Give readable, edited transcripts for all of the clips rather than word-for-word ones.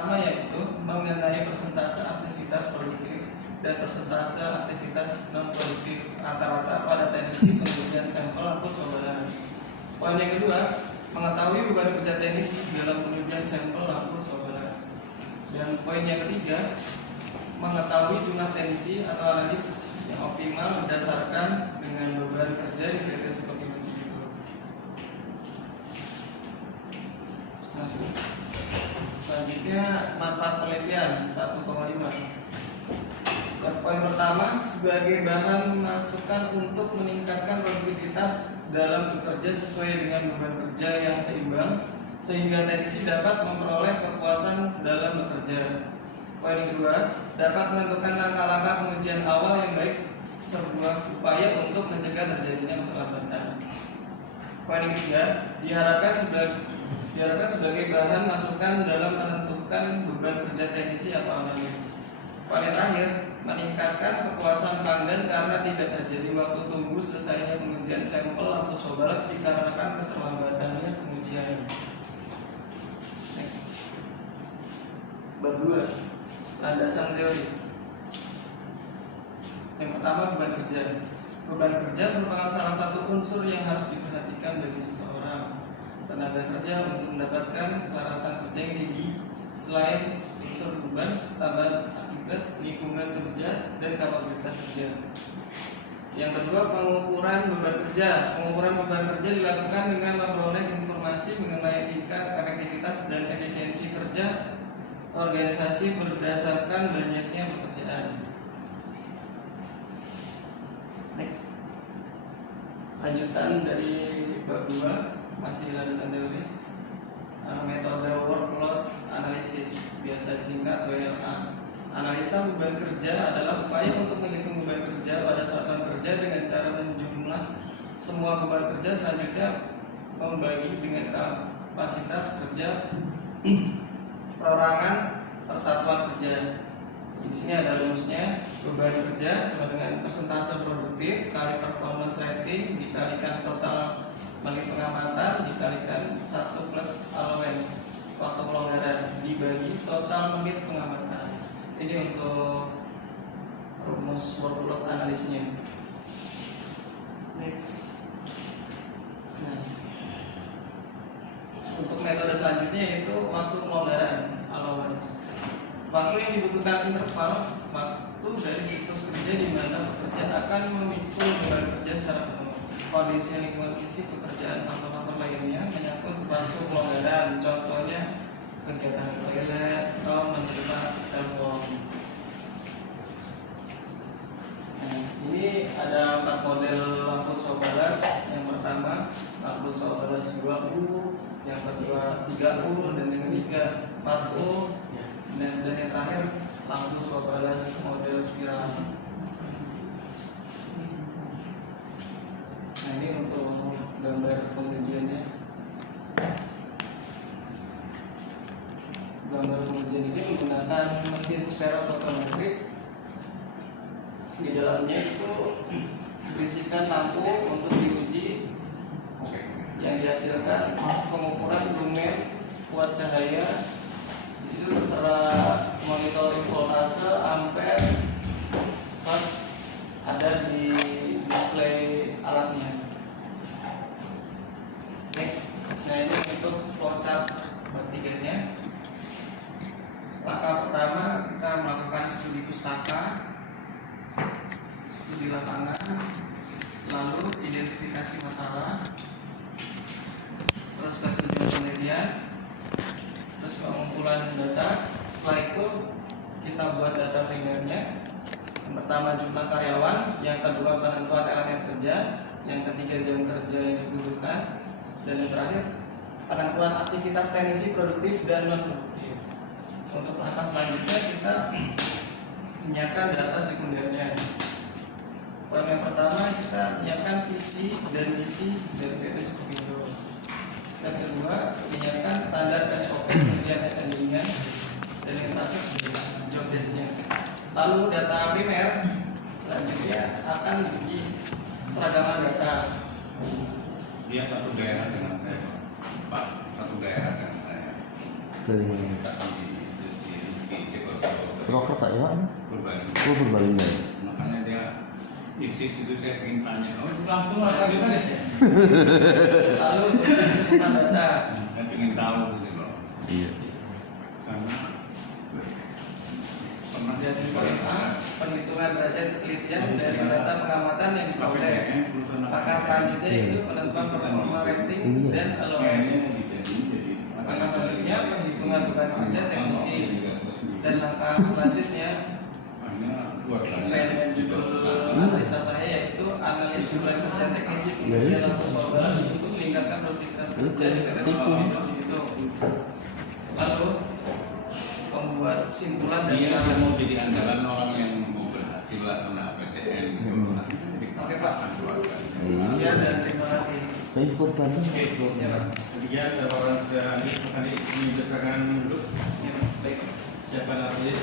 pertama yaitu mengenai persentase aktivitas produktif dan persentase aktivitas non produktif rata-rata pada teknisi pengujian sampel lampu swabbara. Poin yang kedua, mengetahui beban kerja teknisi dalam pengujian sampel lampu swabbara. Dan poin yang ketiga, mengetahui jumlah teknisi atau analis yang optimal berdasarkan dengan beban kerja di PT Seperti Cibigo. Nah, selanjutnya manfaat penelitian 1,5. Poin pertama, sebagai bahan masukan untuk meningkatkan produktivitas dalam bekerja sesuai dengan beban kerja yang seimbang, sehingga teknisi dapat memperoleh kepuasan dalam bekerja. Poin yang kedua, dapat menentukan langkah-langkah pengujian awal yang baik, sebuah upaya untuk mencegah terjadinya keterlambatan. Poin yang ketiga, diharapkan sebagai bahan masukan dalam menentukan beban kerja teknisi atau analis. Poin yang terakhir, meningkatkan kepuasan pelanggan karena tidak terjadi waktu tunggu selesainya pengujian sampel lampu swabbara dikarenakan keterlambatannya pengujian. Next. Bab 2, landasan teori. Yang pertama, beban kerja. Beban kerja merupakan salah satu unsur yang harus diperhatikan bagi seseorang tenaga kerja untuk mendapatkan keselarasan kerja yang tinggi. Selain unsur beban, tambahan akibat lingkungan kerja dan kapabilitas kerja. Yang kedua, pengukuran beban kerja. Pengukuran beban kerja dilakukan dengan memperoleh informasi mengenai tingkat efektivitas dan efisiensi kerja organisasi berdasarkan banyaknya pekerjaan. Next. Lanjutan dari bab 2, masih landasan teori. Metode workload analysis, biasa disingkat WLA. Analisa beban kerja adalah upaya untuk menghitung beban kerja pada satuan kerja dengan cara menjumlah semua beban kerja, selanjutnya membagi dengan kapasitas kerja perorangan persatuan kerja. Di sini ada rumusnya, beban kerja sama dengan persentase produktif kali performance rating dikalikan total bagi pengamatan dikalikan 1 plus allowance waktu pelonggaran dibagi total menit pengamatan. Ini untuk rumus workload analisnya. Next. Nah, untuk metode selanjutnya yaitu waktu pelonggaran allowance. Waktu yang dibutuhkan interval waktu dari siklus kerja di mana pekerja akan memikul beban kerja secara penuh. Kondisi lingkungan fisik pekerjaan faktor-faktor lainnya menyangkut waktu pelonggaran, contohnya kegiatan toilet atau menerima telepon. Nah, ini ada 4 model lampu swabbara. Yang pertama lampu swabbara 2U, yang kedua 3U, dan yang ketiga 4U, dan yang terakhir lampu swabbara model spiral. Nah, ini untuk gambar pengujiannya. Gambar pengujian ini menggunakan mesin spiral fotometrik. Di dalamnya itu berisikan lampu untuk diuji yang dihasilkan pengukuran lumen kuat cahaya. Di situ tertera monitoring voltase, ampere, hertz ada di display alatnya. Next. Nah, ini untuk flowchart bertiganya. Langkah pertama, kita melakukan studi pustaka, studi lapangan, lalu identifikasi masalah, terus tujuan penelitian, terus pengumpulan data. Setelah itu kita buat data triggernya. Yang pertama jumlah karyawan, yang kedua penentuan elemen kerja, yang ketiga jam kerja yang dibutuhkan, dan yang terakhir penentuan aktivitas teknisi produktif dan non produktif. Untuk langkah selanjutnya kita menyiapkan data sekundernya. Poin yang pertama, kita menyiapkan visi dan misi dari PT Sepertindo. Step kedua, menyiapkan standar SOP pengerjaan SNI-nya, dan yang terakhir job desk-nya. Lalu data primer selanjutnya akan diuji keseragaman data. Dia satu daerah dengan saya, Pak. Satu daerah dengan saya. Dari Kita uji Rocker tak ya? Berbalik. Oh berbalikan. Makanya dia ISIS itu saya ingin tanya, oh langsung lah tadi mana ya? Lalu penyusunan data. Saya ingin tahu gitu loh. Iya. Karena pernah Jadi perhitungan derajat ketelitian dari data pengamatan yang diperoleh. Maka selanjutnya itu penentuan performa rating dan allowance. Langkah selanjutnya perhitungan beban kerja teknisi dan langkah selanjutnya sesuai dengan judul analisa saya yaitu analisis beban kerja teknisi pengerjaan lampu solar untuk meningkatkan produktivitas kerja di PT Semen Cibitung. Lalu membuat simpulan dan dia cara. mau jadi andalan orang yang mau berhasil lah kena PTN gitu. Oke Pak. Sekian dan terima kasih. Tapi korban kan? Ya Pak. Demikian laporan sudah Mas Andi dijelaskan dulu. Ya, Pak. Baik. Siapa analis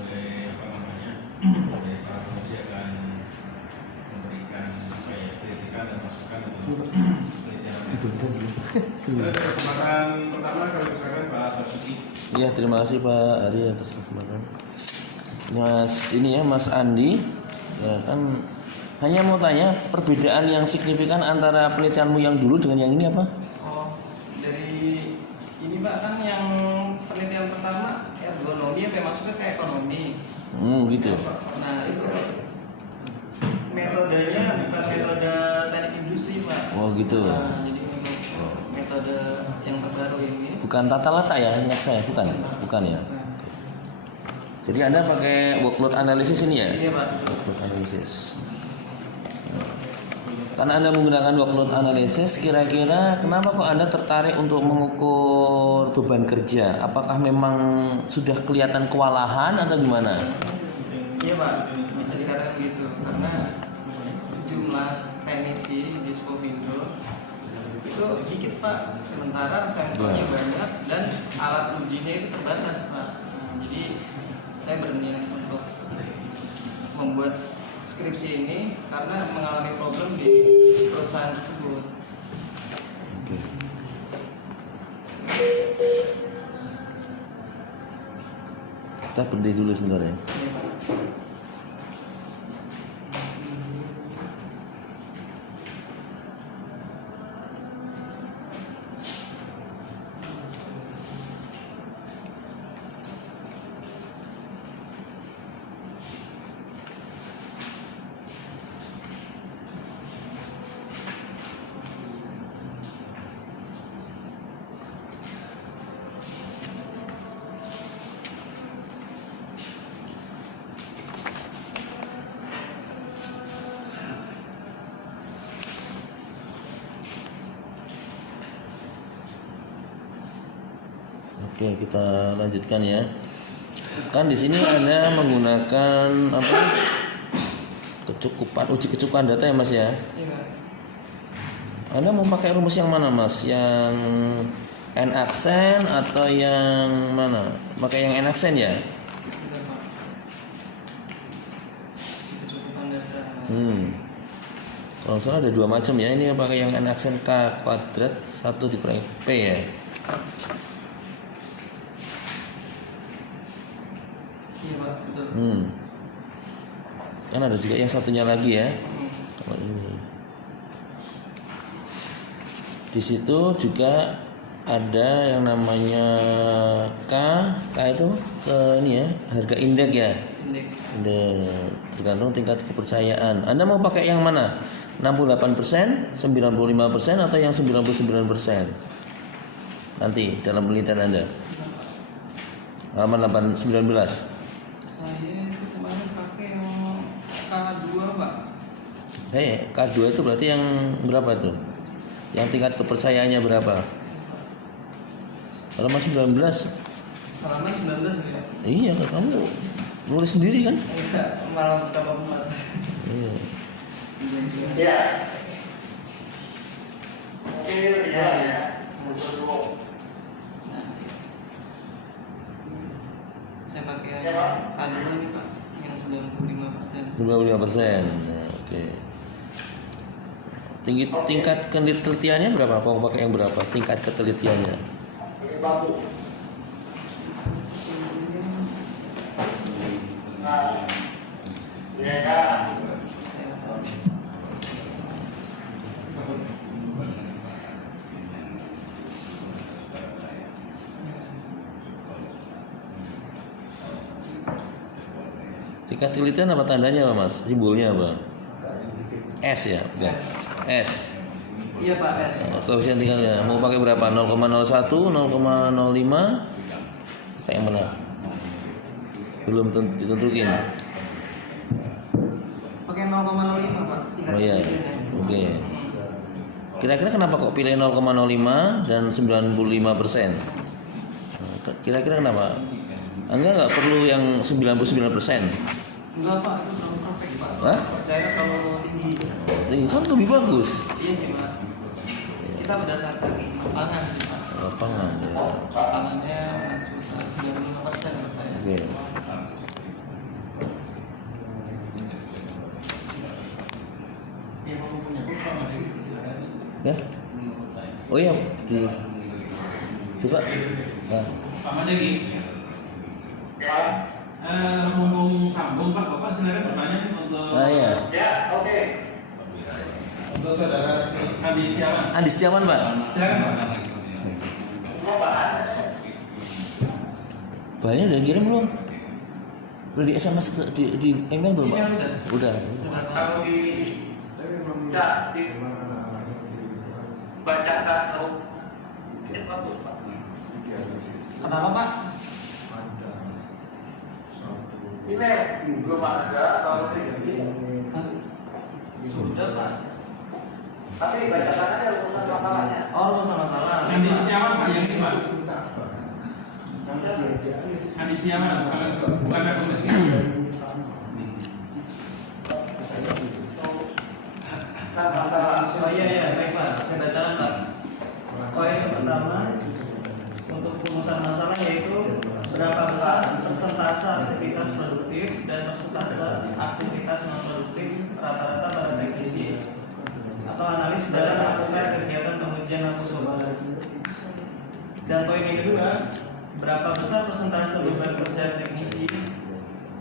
oleh apa namanya oleh para komisi akan memberikan apa ya kritikan dan masukan untuk penelitian. Terus kesempatan pertama kami persilakan Pak Basuki. Iya, terima kasih Pak Ari atas kesempatan. Mas Andi, ya kan hanya mau tanya perbedaan yang signifikan antara penelitianmu yang dulu dengan yang ini apa? Oh, dari ini Pak kan yang penelitian pertama ergonomi apa masuknya ke ekonomi. Gitu. Nah itu metodenya bukan metode teknik industri Pak. Oh gitu. Nah, jadi untuk metode yang terbaru ini. Bukan tata letak ya, ingat saya, bukan ya. Nah, Jadi Anda pakai workload analysis ini ya? iya Pak. Workload analysis. Karena Anda menggunakan workload analysis, kira-kira kenapa kok Anda tertarik untuk mengukur beban kerja? Apakah memang sudah kelihatan kewalahan atau gimana? Iya Pak, bisa dikatakan gitu karena jumlah teknisi di Skopindo itu dikit Pak, sementara sampelnya banyak dan alat ujinya itu terbatas Pak. Nah, jadi saya berniat untuk membuat skripsi ini karena mengalami problem di perusahaan tersebut. Kita berhenti dulu sebentar ya. Iya, Pak. Oke, kita lanjutkan ya. Kan di sini Anda menggunakan apa? Uji kecukupan data ya Mas ya. Iya, Pak. Anda mau pakai rumus yang mana Mas? Yang n-aksen atau yang mana? Pakai yang n-aksen ya? Iya, Pak. Kecukupan data. Kalau salah ada dua macam ya. Ini pakai yang n-aksen k kuadrat 1 dikurangi p ya. Iya Pak, betul. Kan ada juga yang satunya lagi ya. Kalau ini. Di situ juga ada yang namanya K itu ke ini ya, harga indeks ya. Indeks. Tergantung tingkat kepercayaan. Anda mau pakai yang mana? 68%, 95% atau yang 99%? Nanti dalam penelitian Anda. Halaman 19. Saya itu kemarin pakai yang K2 Pak. K2 itu berarti yang berapa itu? Yang tingkat kepercayaannya berapa? Halaman 19. Halaman 19 ya? Iya, kamu nulis sendiri kan? Enggak, malah berapa muat. Iya. Ya. Saya pakai K2 ini Pak, yang 95%. 25%. Nah, oke. Tingkat ketelitiannya berapa? Mau pakai yang berapa? Tingkat ketelitiannya. Tingkat kelitian apa tandanya Pak Mas? Simbolnya apa? S ya? Bukan. S. Iya Pak S. Koefisien tingkatnya mau pakai berapa? 0,01, 0,05? Kayak yang mana? Belum ditentukin. Pakai 0,05 Pak. Tingkat Oh iya. kelitiannya. Oke. Kira-kira kenapa kok pilih 0,05 dan 95%? Kira-kira kenapa? Nggak perlu yang 99%. Enggak Pak, itu terlalu perfect Pak. Hah? Percaya kalau tinggi. Kan lebih bagus. Iya sih Pak. Kita berdasarkan lapangan sih Pak. Lapangan ya. Lapangannya 95% menurut saya. Oke. Yang mau punya itu Pak Made silakan. Ya. Menurut saya. Oh iya, coba. Nah. Pak Madegi. Ngomong sambung Pak, Bapak silakan bertanya untuk Iya. untuk saudara si Andi Setiawan. Andi Setiawan, Pak. Silakan Pak. Banyak udah kirim belum? Udah di SMS di email belum, Pak? Iya, udah. Udah. Kalau dibacakan atau bagus Pak. Kenapa Pak? Ini belum ada kalau ini. Sudah Pak. Tapi bacakan aja rumusan masalahnya. Oh, rumusan masalah. Andi Setiawan Pak yang ini Pak. Andi Setiawan bukan Pak Komisioner. Oh iya, baik Pak. Saya bacakan Pak. Poin pertama untuk rumusan masalah yaitu berapa besar persentase aktivitas produktif dan persentase aktivitas non produktif rata-rata pada teknisi atau analis dalam melakukan kegiatan pengujian lampu sobaras. Dan poin yang kedua, berapa besar persentase beban kerja teknisi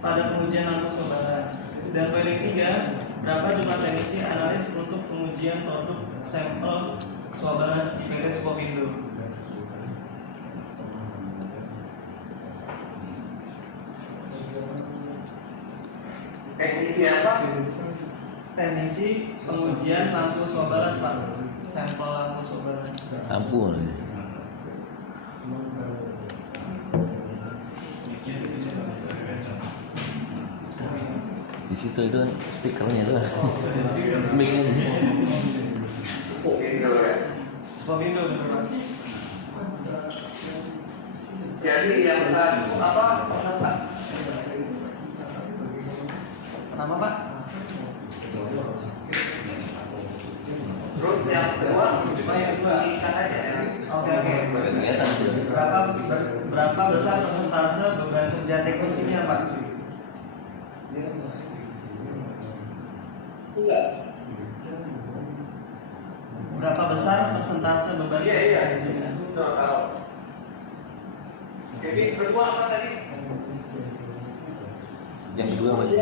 pada pengujian lampu sobaras. Dan poin yang ketiga, berapa jumlah teknisi analis untuk pengujian produk sampel sobaras di PT Sukovindo. Teknisi apa? Teknisi pengujian lampu sobaras Pak. Sampel lampu sobaras. Ampun. Di situ itu kan stikernya tuh. Mic-nya. Gitu ya. Sukovindo benar Pak. Jadi yang satu apa? Peserta. Kenapa Pak? Terus yang kedua, Oh yang kedua. ikat aja. Oke. Kegiatan tuh. Berapa besar persentase beban kerja teknisinya Pak? Enggak. Berapa besar persentase beban Iya, kerja iya. teknisinya? Sudah tahu. Jadi kedua apa tadi? Yang kedua Mas.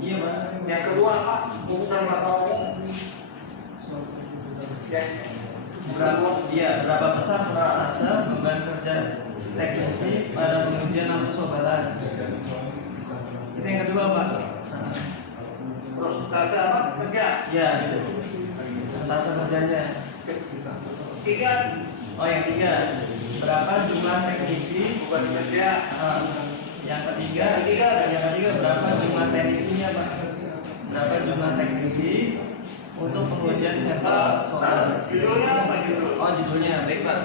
Iya Pak. Yang kedua apa? Rumusan masalahnya. Ya. Berapa besar persentase beban kerja teknisi pada pengujian lampu sobaras? Itu yang kedua Pak. Terus kata apa? Kerja. Ya gitu. Persentase kerjanya. Tiga. Oh yang tiga. Berapa jumlah teknisi? Bukan kerja. Yang ketiga berapa jumlah teknisinya Pak? Berapa jumlah teknisi untuk pengujian sampel sobaras? Judulnya apa judul? Oh judulnya baik Pak.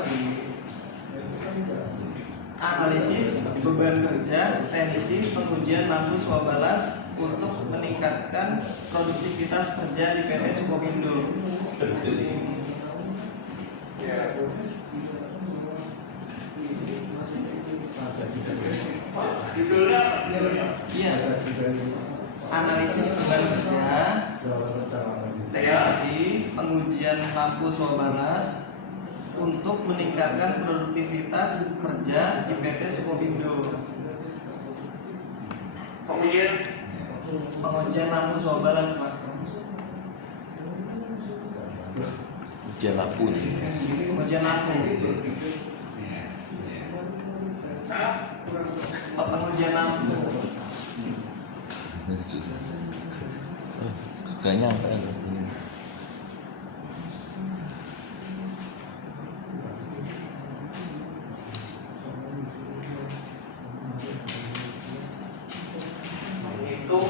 Analisis beban kerja teknisi pengujian lampu sobaras untuk meningkatkan produktivitas kerja di PT Sukovindo. Ya. Judulnya apa? Judulnya. Iya. Analisis beban kerja teknisi pengujian lampu sobaras untuk meningkatkan produktivitas kerja di PT Sukovindo. Pengujian lampu sobaras Pak. Ujian lampu. Pengujian lampu. Hah? Pengujian lampu. Susah. Gak nyampe. itu